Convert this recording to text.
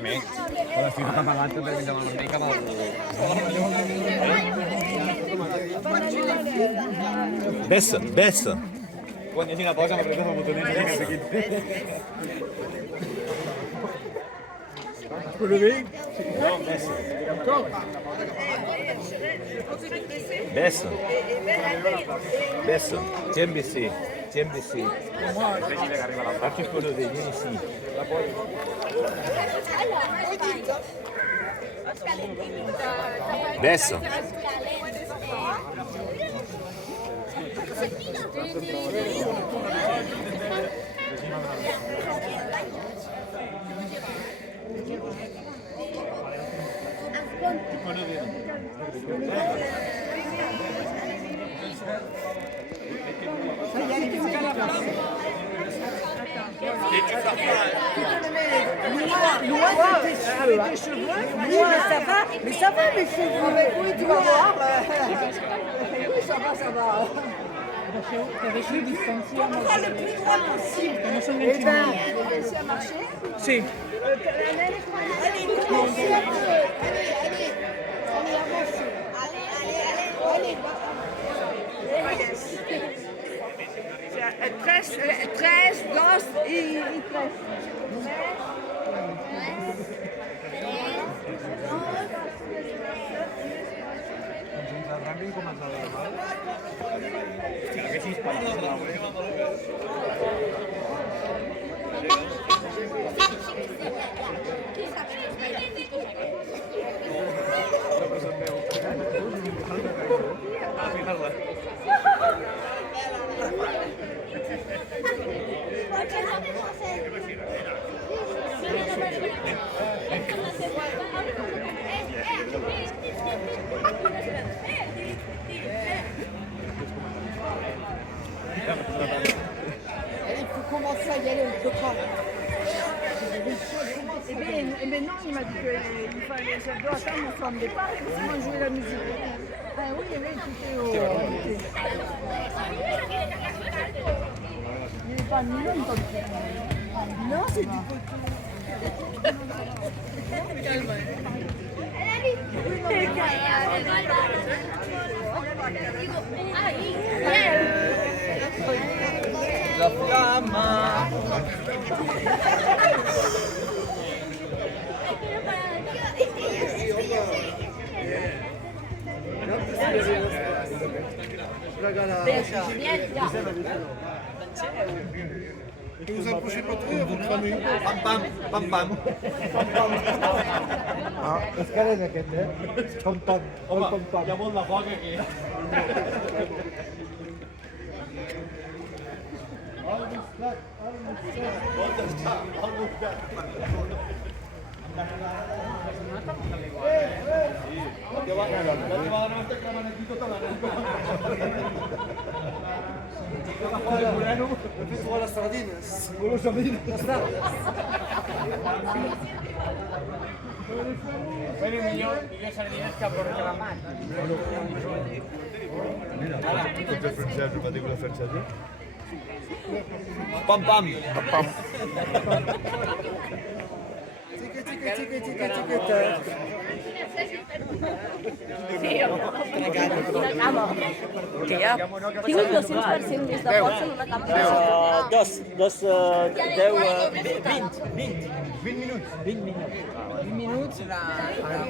Me. Ora si sta pagando per mi non mica ma. Bess. Quando si una pausa mi prendo un bottone. Tu peux lever? Non, Bess. Encore? Bess. Tiens baissé. Ah, tu peux lever, viens ici. Bess. Loin tes cheveux. Oui, mais ça va mes cheveux. Oui, tu vas voir. Oui, ça va. Dovessi distanziamo On va le plus droit possible. non sono Eh 20 ben, minuti. vous commencez à marcher. Sì. Allez, commencez un peu. Allez, avancez. Allez. 13, danse et il presse. Il faut commencer à y aller, je crois. Eh bien non, il m'a dit qu'il fallait, ça doit attendre son départ et sinon jouer la musique. Ah oui, tout est au... Il n'est pas mignon comme ça. Non, c'est du côté. Calme. La flamma. Ne vous approchez pas trop, vous cramez. Pam pam. Ah, la scala è che te? Pam pam. Chiamo la foga che. La sardina. Con lo sardina. Poi il miglior sardinesca programmata. Pam pam. Tinc un 200% més de força en una cama. Dos, 10, 20 minuts. 20 minuts. 20 minuts Ana,